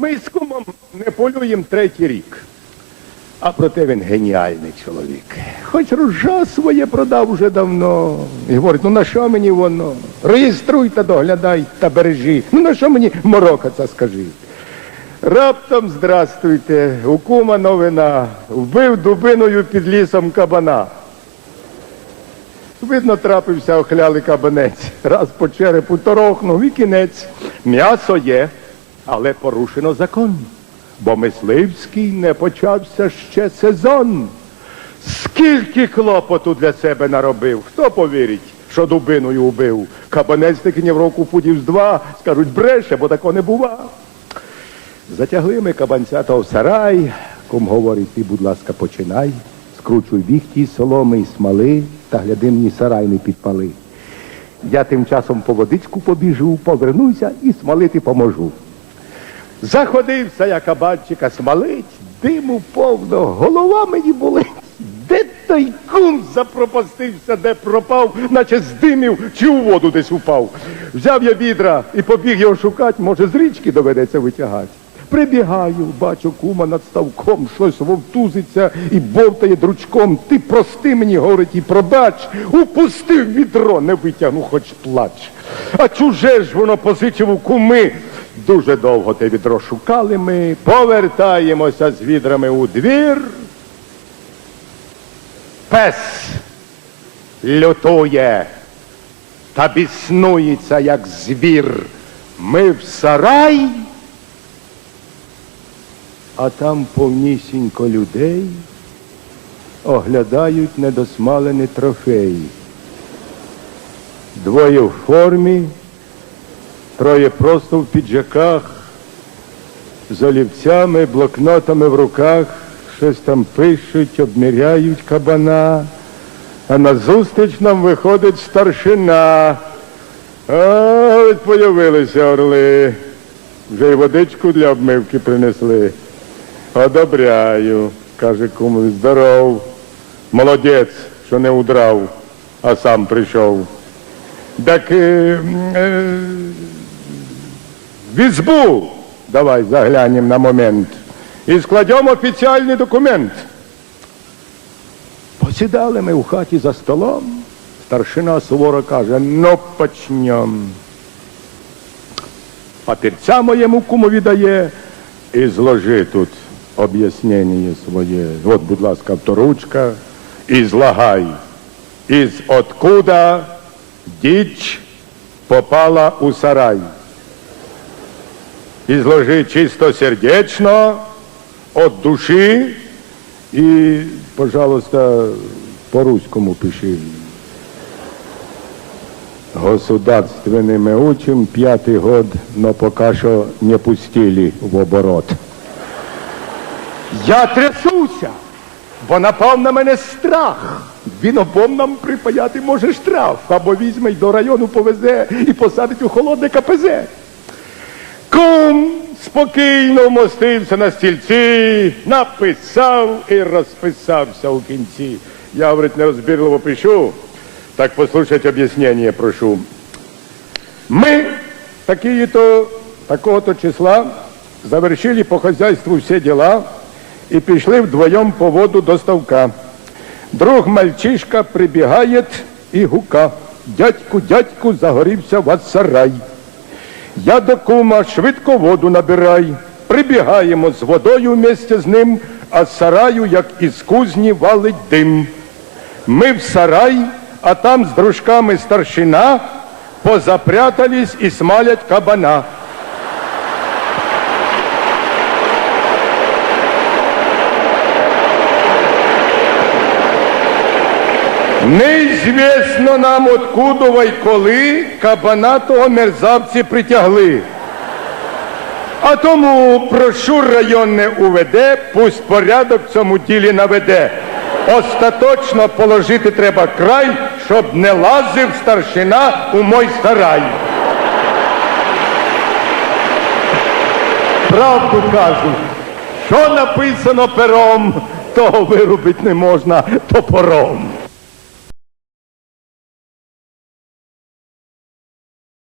Ми з кумом не полюємо третій рік. А проте він геніальний чоловік. Хоч ружа своє продав уже давно. І говорить, ну на що мені воно? Реєструй та доглядай та бережи. Ну на що мені морокаться, скажи. Раптом здрастуйте, у кума новина. Вбив дубиною під лісом кабана. Видно, трапився охлялий кабанець. Раз по черепу торохнув і кінець. М'ясо є, але порушено закон. Бо мисливський не почався ще сезон. Скільки клопоту для себе наробив? Хто повірить, що дубиною убив? Кабанець ні в року пудів з два, скажуть, бреше, бо такого не бува. Затягли ми кабанця то в сарай. Кум говорить, ти, будь ласка, починай. Скручуй віхті, соломи і смоли, та гляди мені сарай не підпали. Я тим часом по водичку побіжу, повернуся і смолити поможу. Заходився я кабанчика смолить, диму повно, голова мені болить. Де той кум запропастився, де пропав, наче з димів чи у воду десь упав. Взяв я відра і побіг його шукати, може, з річки доведеться витягати. Прибігаю, бачу кума над ставком, щось вовтузиться і бовтає дручком. Ти прости мені, говорить, і пробач, упустив відро, не витягну, хоч плач. А чуже ж воно позичив у куми. Дуже довго те відро шукали ми, повертаємося з відрами у двір. Пес лютує та біснується, як звір. Ми в сарай, а там повнісінько людей оглядають недосмалений трофей. Двоє в формі, троє просто в піджаках, з олівцями, блокнотами в руках, щось там пишуть, обміряють кабана. А назустріч нам виходить старшина. А, ось появилися орли. Вже й водичку для обмивки принесли. Одобряю, каже кум, здоров. Молодець, що не удрав, а сам прийшов. Так е, е, в ізбу давай заглянемо на момент і складемо офіціальний документ. Посідали ми у хаті за столом. Старшина суворо каже, ну почнем. Папірця моєму кумові дає і зложи тут об'яснення своє. От, будь ласка, авторучка, і злагай. Із откуда діч попала у сарай. І чисто сердечно, от душі і, пожалуйста, по-руському пиши. Государственными учим п'ятий год, но пока що не пустили в оборот. Я трясуся, бо напав на мене страх. Він обом нам припаяти може штраф, або візьме й до району повезе і посадить у холодне КПЗ. Кум спокійно вмостився на стільці, написав і розписався у кінці. Я, говорить, нерозбірливо пишу, так послушать об'яснення прошу. Мы такие-то, такого-то числа завершили по хозяйству все дела и пришли вдвоем по воду до ставка. Друг мальчишка прибегает и гука. Дядьку, дядьку, загорівся вас сарай. Я до кума швидко воду набирай. Прибігаємо з водою вместе з ним, а з сараю, як із кузні, валить дим. Ми в сарай, а там з дружками старшина позапрятались і смалять кабана. Неізвісно нам, откуда й коли кабана того мерзавці притягли. А тому прошу районне УВД, пусть порядок в цьому ділі наведе. Остаточно положити треба край, щоб не лазив старшина у мой сарай. Правду кажуть, що написано пером, того вирубить не можна топором.